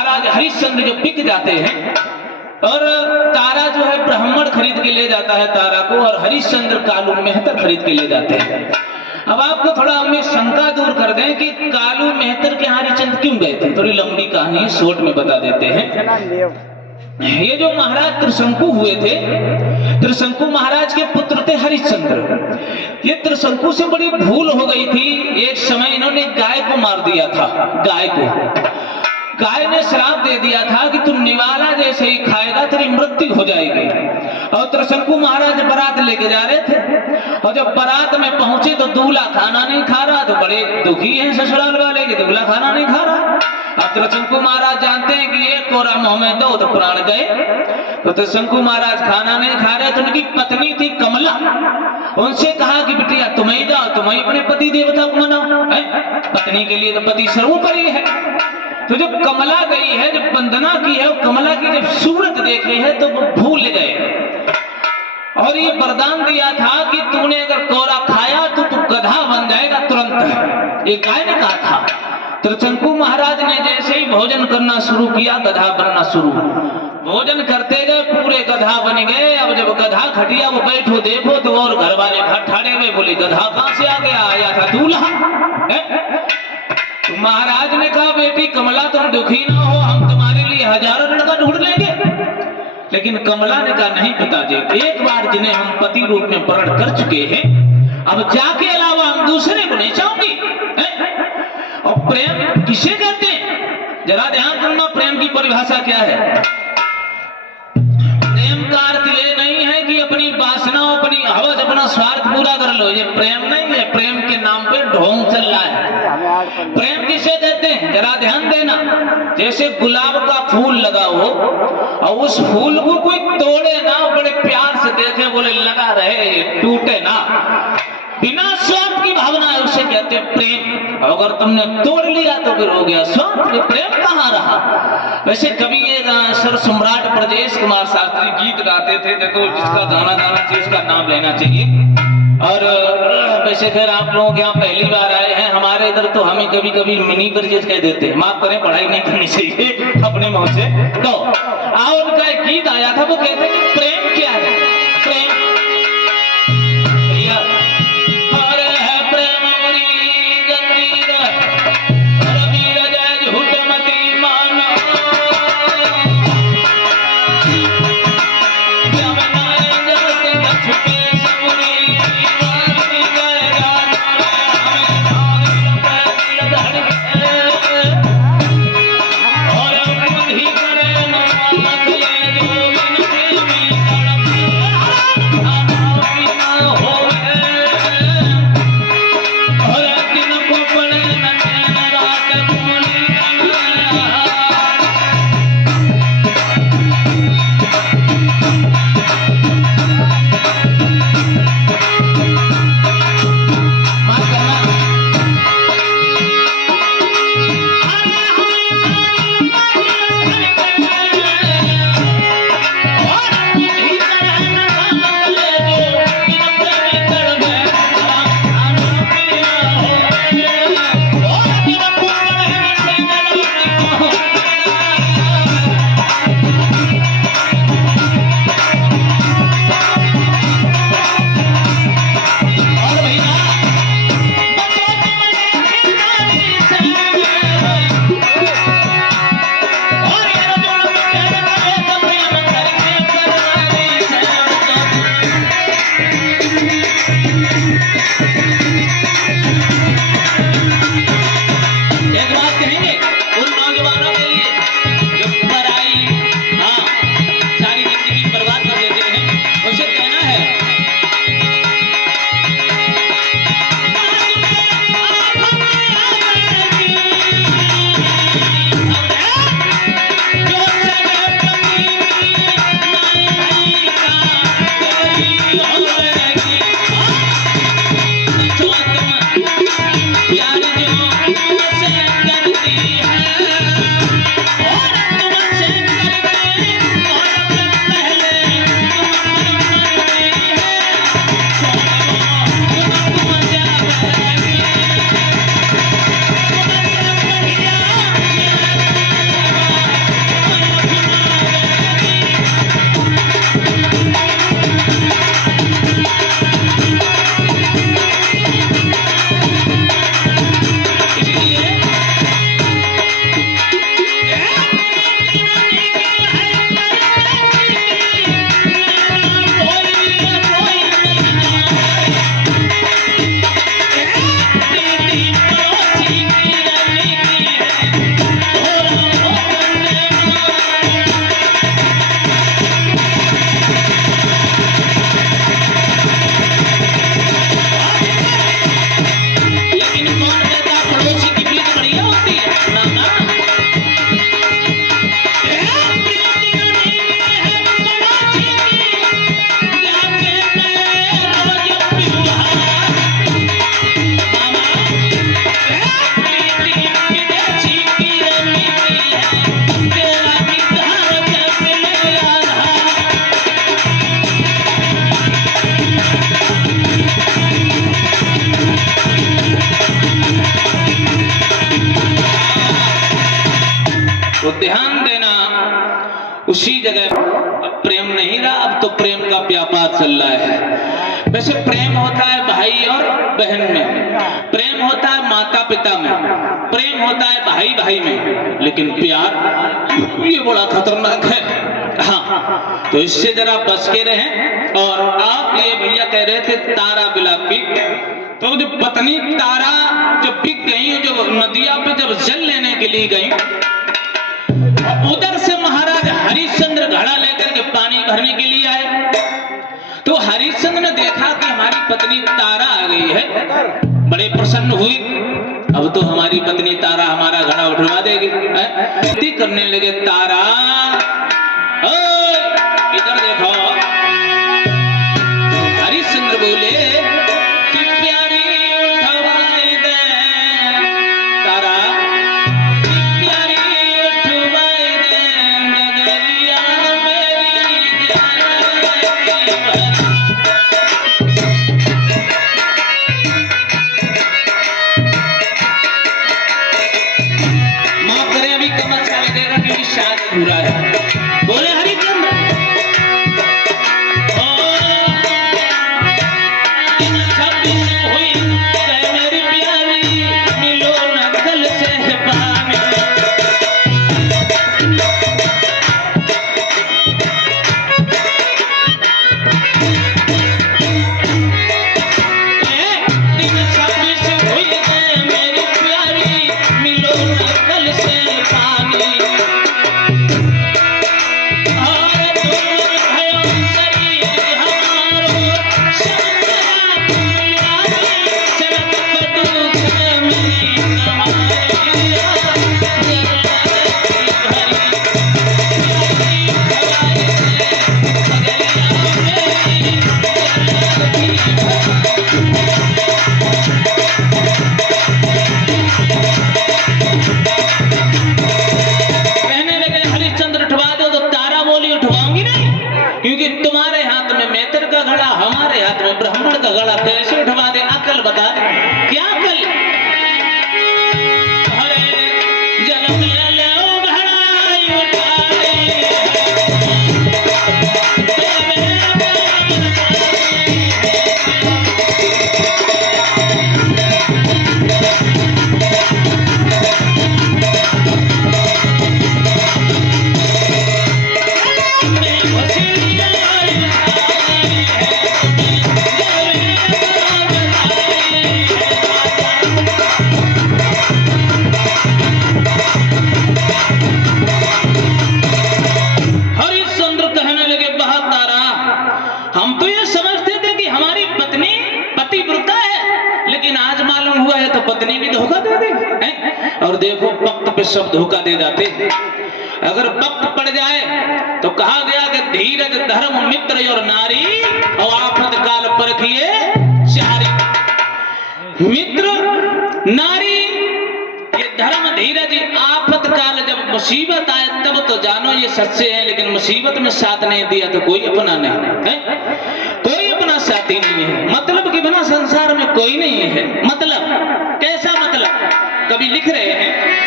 महाराज हरिश्चंद्र जो बिक जाते हैं और तारा जो है ब्राह्मण खरीद के ले जाता है तारा को, और हरिश्चंद्र कालू मेहतर खरीद के ले जाते हैं। अब आपको थोड़ा हमें शंका दूर कर दें कि कालू मेहतर के हरिश्चंद्र क्यों गए थे, थोड़ी लंबी कहानी शॉर्ट में बता देते हैं। ये जो महाराज त्रिशंकु हुए थे, त्रिशंकु महाराज के पुत्र थे हरिश्चंद्र। ये त्रिशंकु से बड़ी भूल हो गई थी। एक समय इन्होंने गाय को मार दिया था। गाय ने श्राप दे दिया था कि तुम निवाला जैसे ही खाएगा तेरी मृत्यु हो जाएगी। और त्रिशंकु महाराज बारात लेके जा रहे थे, और जब बारात में पहुंचे तो दूल्हा खाना नहीं खा रहा। तो बड़े दुखी हैं ससुराल वाले कि दूल्हा खाना नहीं खा रहा। अब त्रिशंकु महाराज जानते हैं कि एक कोरा मुंह में दो तो प्राण गए। तो त्रिशंकु महाराज खाना नहीं खा रहे, तो उनकी पत्नी थी कमला, उनसे कहा कि बिटिया तुम ही जाओ, तुम ही अपने पति देवता को मनाओ। पत्नी के लिए तो पति सर्वोपरि है। तो जब कमला गई है, जब वंदना की है, कमला की जब सूरत देखी है तो वो भूल गए। और ये वरदान दिया था कि तूने अगर कोरा खाया तो तू गधा बन जाएगा तुरंत। ये गाय ने कहा था। त्रिशंकु महाराज ने जैसे ही भोजन करना शुरू किया, गधा बनना शुरू। भोजन करते गए, पूरे गधा बन गए। अब जब गधा खटिया वो बैठो देखो तो और घर वाले ठाड़े हुए बोले गधा कहां से आ गया, आया था दूल्हा। तो महाराज ने कहा बेटी कमला तुम दुखी ना हो, हम तुम्हारे लिए हजारों लड़का ढूंढ लेंगे। लेकिन कमला ने कहा नहीं पिताजी, एक बार जिन्हें हम पति रूप में वर्ण कर चुके हैं, अब जाके अलावा हम दूसरे को नहीं चाहूंगी। और प्रेम किसे कहते हैं, जरा ध्यान करना, प्रेम की परिभाषा क्या है। प्रेम का अर्थ ये नहीं है कि अपनी वासनाओं, अपनी हवस, अपना स्वार्थ पूरा कर लो, ये प्रेम नहीं है। प्रेम के नाम पे ढोंग चल रहा है। प्रेम किसे कहते हैं, जरा ध्यान देना। जैसे गुलाब का फूल लगा हो और उस फूल को कोई तोड़े ना, बड़े प्यार से देखे, बोले लगा रहे, टूटे ना, बिना स्वार्थ की भावना है, उसे कहते हैं प्रेम। अगर तुमने तोड़ लिया तो फिर हो गया स्वार्थ, प्रेम कहाँ रहा। वैसे कभी ये सर सम्राट ब्रजेश कुमार शास्त्री गीत गाते थे, देखो जिसका गाना गाना चाहिए उसका नाम लेना चाहिए। और वैसे खैर आप लोग यहाँ पहली बार आए हैं, हमारे इधर तो हमें कभी कभी मिनी ब्रजेश कह देते हैं, माफ करें पढ़ाई नहीं करनी चाहिए अपने मुंह से। तो उनका एक गीत आया था, वो कहते हैं कि प्रेम क्या है। प्रेम तो ध्यान देना उसी जगह अब प्रेम नहीं रहा, अब तो प्रेम का व्यापार चल रहा है। वैसे प्रेम होता है भाई और बहन में, प्रेम होता है माता पिता में, प्रेम होता है भाई भाई में, लेकिन प्यार ये बड़ा खतरनाक है। हाँ, तो इससे जरा बच के रहें। और आप ये भैया कह रहे थे तारा बिलाप की, तो जब पत्नी तारा जब बिक गई, जब नदिया पे जब जल लेने के लिए गई, उधर से महाराज हरिश्चंद्र घड़ा लेकर के पानी भरने के लिए आए। तो हरिश्चंद्र ने देखा कि हमारी पत्नी तारा आ गई है, बड़े प्रसन्न हुए। अब तो हमारी पत्नी तारा हमारा घड़ा उठवा देगी। करने लगे, तारा इधर देखो। हरिश्चंद्र बोले कि प्यारी उठवाई दे तारा, पूरा है। बोले हरिश्चंद्र, हुई मेरी प्यारी, मिलो नकल से पानी। हुई मेरी प्यारी, मिलो नकल से पानी। क्योंकि तुम्हारे हाथ में मैत्र का घड़ा, हमारे हाथ में ब्राह्मण का घड़ा, कैसे उठवा दे? अकल बता दे, क्या अकल? अरे जल में लो घड़ा उठाए, हम तो ये समझते थे कि हमारी पत्नी पतिव्रता है, लेकिन आज मालूम हुआ है तो पत्नी भी धोखा दे दी। और देखो वक्त पे सब धोखा दे जाते। अगर वक्त पड़ जाए तो कहा गया कि धीरज धर्म मित्र और नारी, और आफत काल परखिए चारी। मित्र नारी ये धर्म धीरज, आफत काल जब मुसीबत आए तब तो जानो ये सच्चे हैं, लेकिन मुसीबत में साथ नहीं दिया तो कोई अपना नहीं है, कोई अपना साथी नहीं है। मतलब के बिना संसार में कोई नहीं है। मतलब कैसा मतलब? कभी लिख रहे हैं